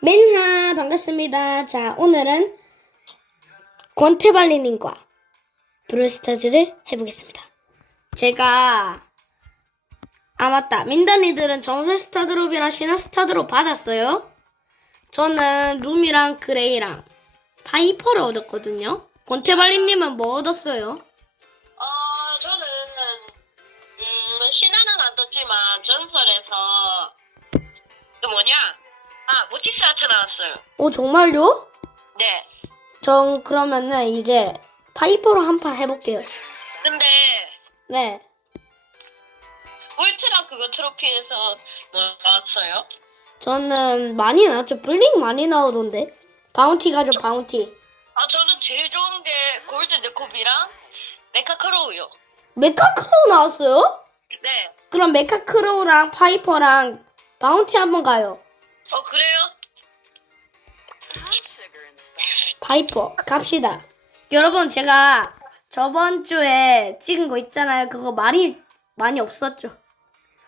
맨하 반갑습니다. 자 오늘은 권태발리님과 브루스타즈를 해보겠습니다. 제가 아 맞다 민단이들은 전설 스타드롭이랑 신화 스타드롭 받았어요. 저는 룸이랑 그레이랑 파이퍼를 얻었거든요. 권태발리님은 뭐 얻었어요? 어, 저는 음, 신화는 안 떴지만 전설에서 그 뭐냐? 아, 모티스 아차 나왔어요. 오 정말요? 네. 전 그러면은 이제 파이퍼로 한 판 해볼게요. 근데 네. 울트라 그거 트로피에서 뭐 나왔어요? 저는 많이 나왔죠. 블링 많이 나오던데. 바운티 가죠, 바운티. 아, 저는 제일 좋은 게 골드 네코비랑 메카크로우요. 메카크로우 나왔어요? 네. 그럼 메카크로우랑 파이퍼랑 바운티 한번 가요. 어, 그래요? 파이퍼 갑시다. 여러분 제가 저번 주에 찍은 거 있잖아요. 그거 말이 많이 없었죠.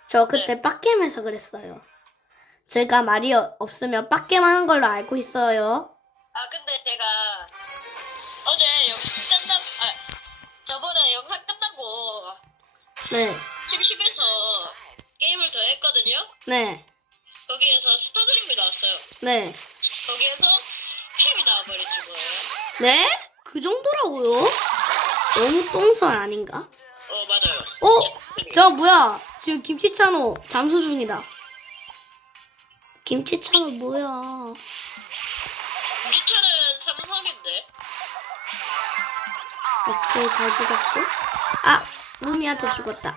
저 그때 빡겜해서 그랬어요. 제가 말이 어- 없으면 빡겜 하는 걸로 알고 있어요. 아, 근데 제가 어제 영상 끝나고, 아, 저번에 영상 끝나고 네, 심심해서 게임을 더 했거든요. 네, 거기에서 스타드림이 나왔어요. 네. 거기에서 햄이 나와버렸지 뭐예요. 네? 그 정도라고요? 너무 똥선 아닌가? 어 맞아요. 어? 저 뭐야? 지금 김치찬호 잠수 중이다. 김치찬호 뭐야? 유차는 삼성인데. 오케이 잘 죽었고. 아 루미한테 죽었다.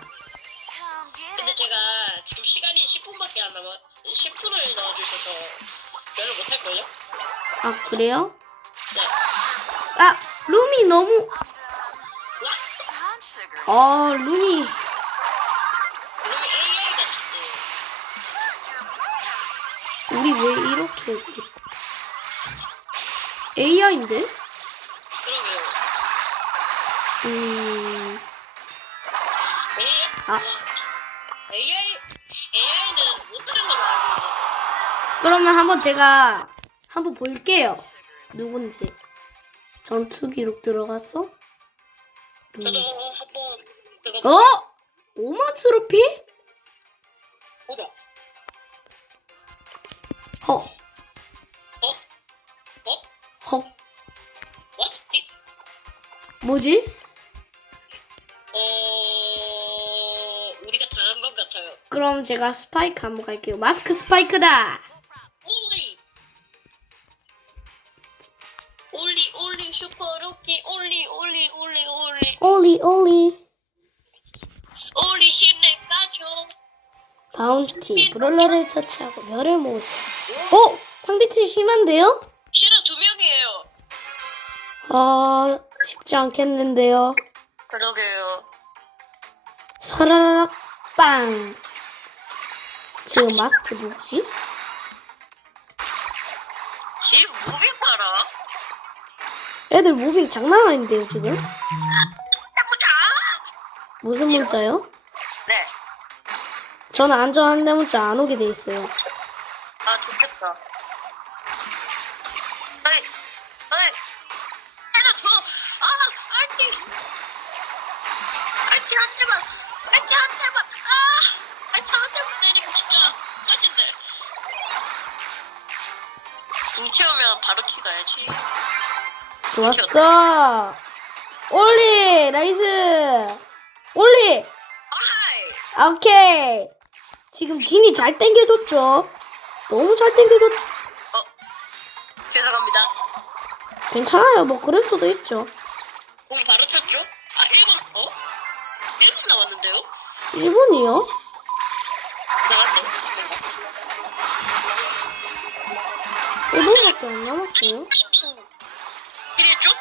10분밖에 안 남아 10분을 넣어주셔서 별로 못할걸요? 아 그래요? 네. 아 루미 너무. 어 루미 그러면 AI 같은데. 우리 왜 이렇게 AI인데? 그러게요. 음. AI, 아. AI, AI 그러면 한번 제가 한번 볼게요. 누군지. 전투 기록 들어갔어? 저도 음. 한번 내가 어? 오마 트로피? 보자. 허, 어? 어? 헉. What? 이, 뭐지? 어, 우리가 당한 것 같아요. 그럼 제가 스파이크 한번 갈게요. 마스크 스파이크다! 올리 올리, 올리. 신내 가죠 바운티, 브롤러를 처치하고 별을 모으세요. 어? 상대팀 심한데요? 실은 두 명이에요 아, 쉽지 않겠는데요. 그러게요 사라락 빵. 지금 마스크 누구지? 지금 무빙 봐라 애들 무빙 장난 아닌데요, 지금? 무슨 문자요? 네. 저는 안전한데 문자 안 오게 돼 있어요. 아 좋겠다. 어이 어이. 해라 줘아 알지 알지 한 대만. 알지 한 대만. 아 알지 한 대만 때리고 진짜 끝인데 공 채우면 바로 키 가야지. 좋았어. 올리, 나이스. 올리. 오케이. 지금 진이 잘 땡겨줬죠? 너무 잘 땡겨줬. 어 죄송합니다 괜찮아요. 뭐 그럴 수도 있죠. 공 바로 쳤죠? 아 1분 어? 1분 남았는데요? 1분이요? 나갔네 1분밖에 안 남았어요. 1했죠?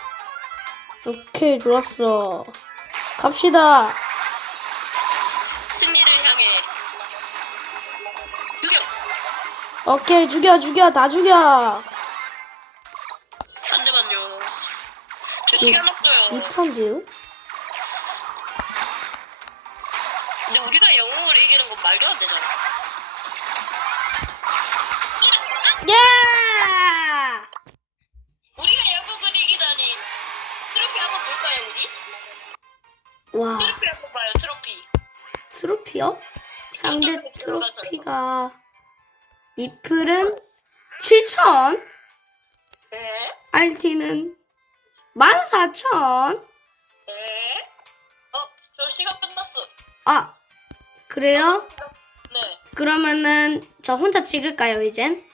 오케이, 좋았어. 갑시다. 승리를 향해 죽여 오케이, 죽여, 죽여, 다 죽여. 잠깐만요 저 지금 시간 없어요 미쳤는데요? 트로피요? 상대 트로피가 미플은 7천, 네. RT는 14,000. 네. 어, 저 시간 끝났어. 아, 그래요? 네. 그러면은 저 혼자 찍을까요, 이젠?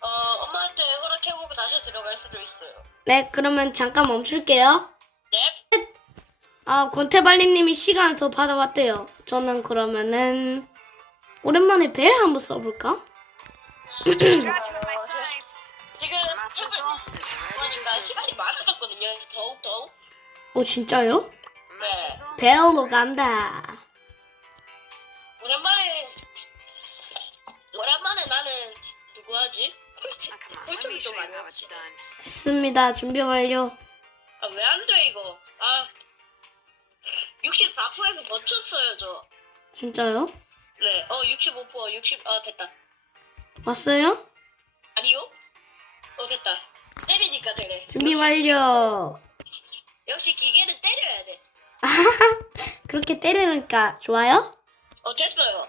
어, 엄마한테 허락해보고 다시 들어갈 수도 있어요. 네, 그러면 잠깐 멈출게요. 네. 아, 권태발리님이 시간을 더 받아왔대요. 저는 그러면은 오랜만에 벨 한번 써볼까? 지금 sizzle. 시간이 많아졌거든요. 더욱 더욱. 어, 진짜요? 네. 벨로 간다. 오랜만에 오랜만에 나는 누구 하지? show you 많이. 했습니다. 준비 완료. 아왜 안 돼 이거? 아 64%에서 멈췄어요 저. 진짜요? 네. 어 65% 60. 어 됐다. 왔어요? 아니요? 어 됐다. 때리니까 되네. 준비 역시, 완료. 역시 기계는 때려야 돼. 그렇게 때리니까 좋아요? 어 됐어요.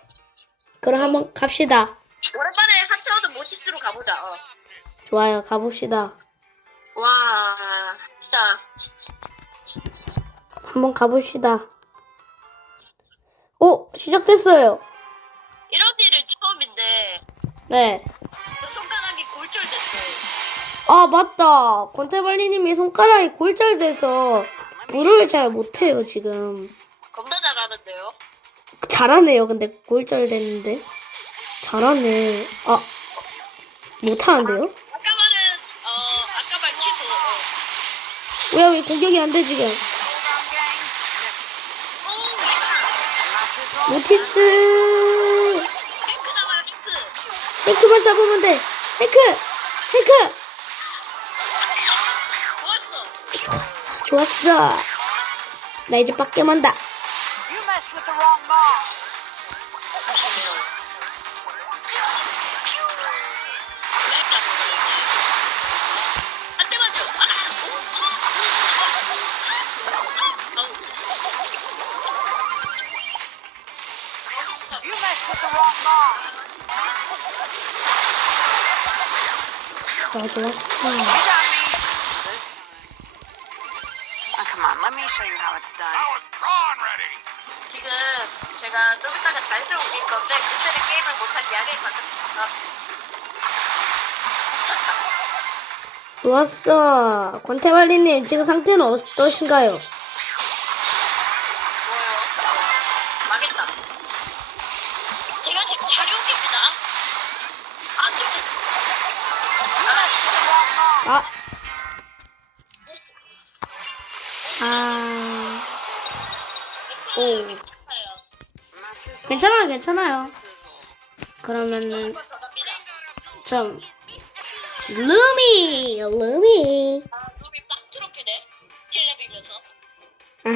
그럼 한번 갑시다. 오랜만에 하차오드 모시스로 가보자. 어. 좋아요. 가봅시다. 와 진짜 한번 가봅시다. 오, 시작됐어요. 이런 일은 처음인데 네. 저 손가락이 골절됐어요. 아, 맞다. 권태발리님이 손가락이 골절돼서 불을 잘 못해요, 지금. 겁나 잘하는데요. 잘하네요, 근데 골절됐는데. 잘하네. 아, 못하는데요? 아까 말은 어 아까 말 취소. 어. 왜, 왜 공격이 안 돼, 지금? 탱크 탱크. 탱크만 잡으면 돼! 탱크! 탱크! 좋았어. 좋았어. 나 이제 빡게 만다. This time. Oh, come on, let me show you how it's done. 지금 제가 좀 이따가 자연스러워 옮길 건데 그때는 게임을 못한 이야기를 받았습니다. 좋았어. 권태발리님, 지금 상태는 어떠신가요? 뭐요? 그러면은. 좀. 루미! 루미! 아, 눈이 빡 트로피네. 텔레비면서. 아.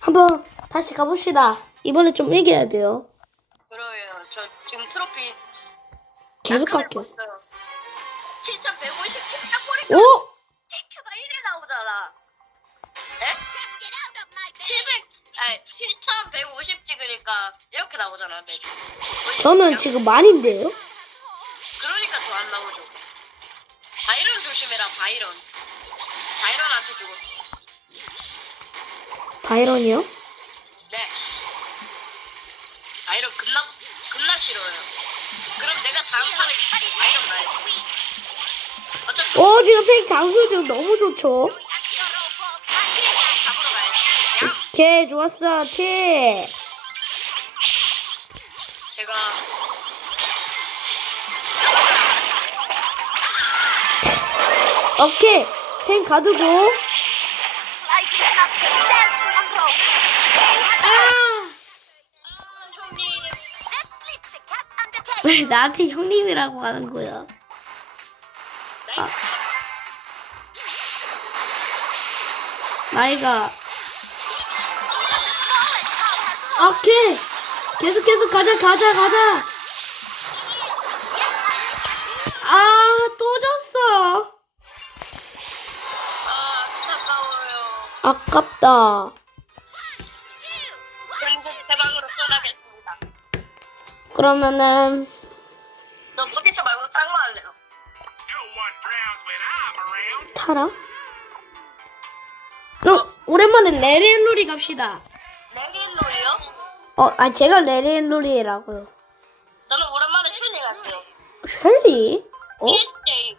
한번 다시 가봅시다. 이번에 좀 이겨야 돼요. 그래요. 저 지금 트로피 계속 약하게 갈게요. 봤어요. 7,150딱 보니까 오! 나오잖아. 저는 지금 만인데요? 그러니까 더 안 나오죠. 바이런 조심해라. 바이런. 바이런한테 주고. 바이런이요? 네. 바이런 겁나 겁나 싫어요. 그럼 내가 다음 판에 바이런 나야. 어차피 오, 지금 팩 장수 지금 너무 좋죠? 잡으러. 야, 오케이, 좋았어, 티. 제가 오케이, 팩 가두고. 아! 왜 나한테 형님이라고 하는 거야? 아. 나이가. 오케이. 계속 계속 가자 가자 가자. 아, 또 졌어. 아, 안타까워요. 아깝다. 이제 떠나겠습니다. 그러면은 너 부티스 말고 딴 거 할래요? No one drowns when I'm around. 타라? 어, 오랜만에 레리앤로리 갑시다. 어, 아 제가 레리앤로리라고요. 저는 오랜만에 슈니 갔어요. 셸리? 어? PSJ.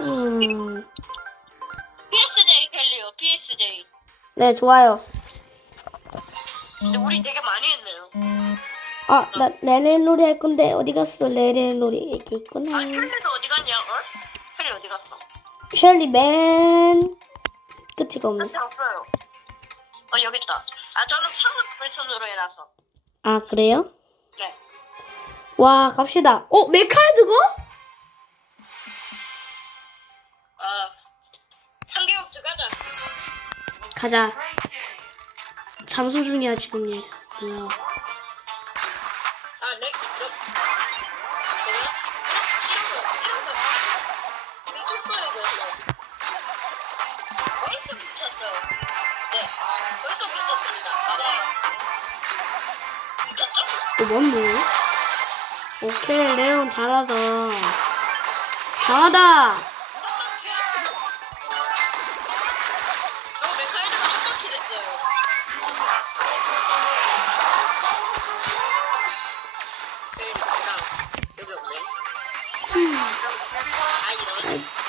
음, PSJ 켈리요. PSJ. 네 좋아요. 근데 우리 되게 많이 했네요. 아, 나 레리앤로리 할 건데 어디 갔어? 레리앤로리 여기 있구나. 아, 켈리도 어디 갔냐? 어? 켈리 어디 갔어? 셸리 맨 끝이가 없네. 한테 없어요. 어, 여기 있다. 아, 저는 파워 불선으로 해놔서. 아 그래요? 네. 와 갑시다. 어 메카드고? 아, 삼계국수 가자. 가자. 잠수 중이야 지금 얘. 뭐야? 뭔데? 오케이 레온 잘하다. 잘하다.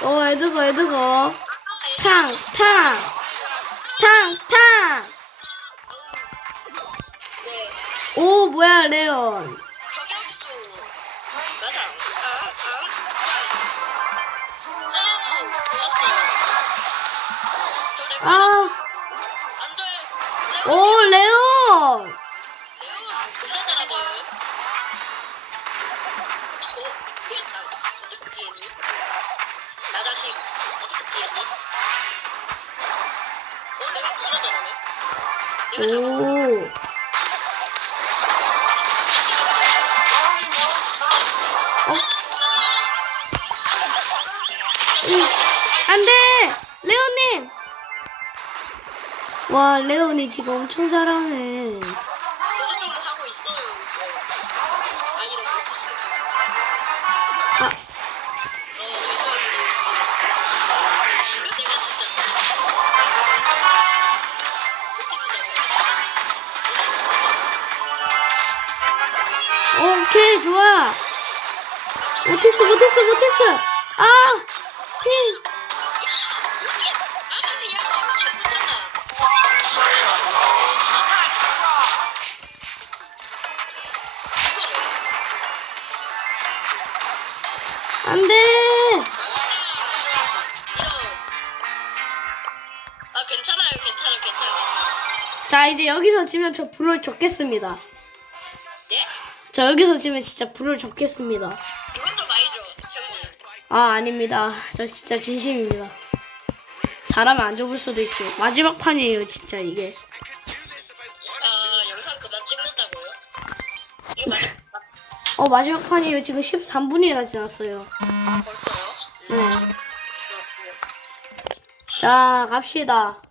어 에드거 에드거. 탕 탕. 탕 탕. 오 뭐야 레온. 아, 오 레온. 레오 와, 레온이 지금 엄청 잘하네. 아, 진짜 오케이, 좋아. 못했어, 못했어, 못했어. 아! 핑! 안 돼! 아 괜찮아요 괜찮아 괜찮아 자, 이제 여기서 지면 저 불을 줬겠습니다. 네? 저 여기서 지면 진짜 불을 많이 줘 형님 아, 아닙니다. 저 진짜 진심입니다. 잘하면 안 접을 수도 있고. 마지막 판이에요, 진짜 이게. 어, 마지막 판이에요. 지금 13분이나 지났어요. 아 벌써요? 네. 자, 갑시다.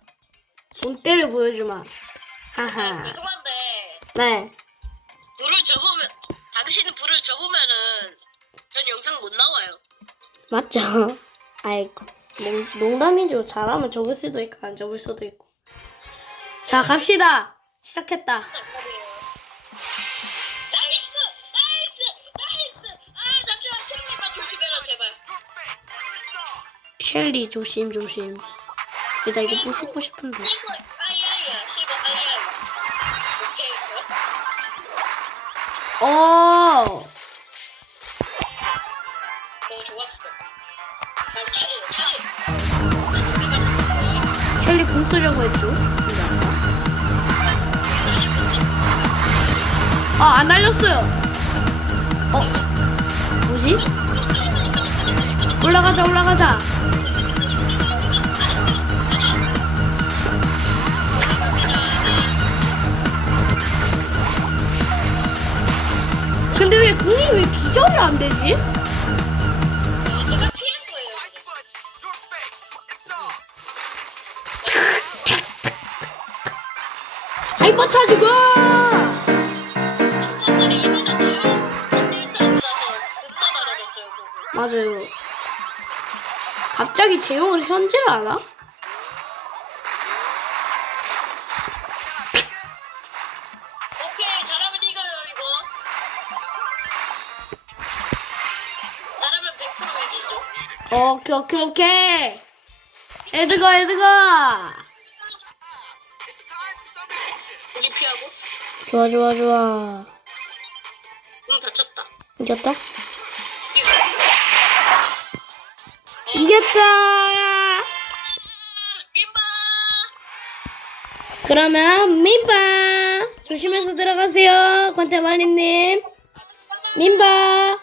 본때를 보여주마. 하하. 죄송한데 네. 불을 접으면 당신은 불을 접으면은 전 영상 못 나와요 맞죠? 아이고. 농, 농담이죠. 잘하면 접을 수도 있고, 안 접을 수도 있고. 자, 갑시다. 시작했다. 셸리, 조심, 조심. 일단 이거 부수고 싶은데. 어? 셸리 공 쓰려고 했죠? 아, 안 날렸어요. 어? 뭐지? 올라가자, 올라가자. 근데 왜 궁이 왜 기절이 안 되지? 하이퍼 차지고! 맞아요. 갑자기 제형을 현질 않아? 오케이, 오케이, 오케이. 에드가, 에드가. 여기 피하고. 좋아, 좋아, 좋아. 응 다쳤다. 이겼다? 이겼다! 빈바. 그러면 민바 조심해서 들어가세요 권태마리님 민바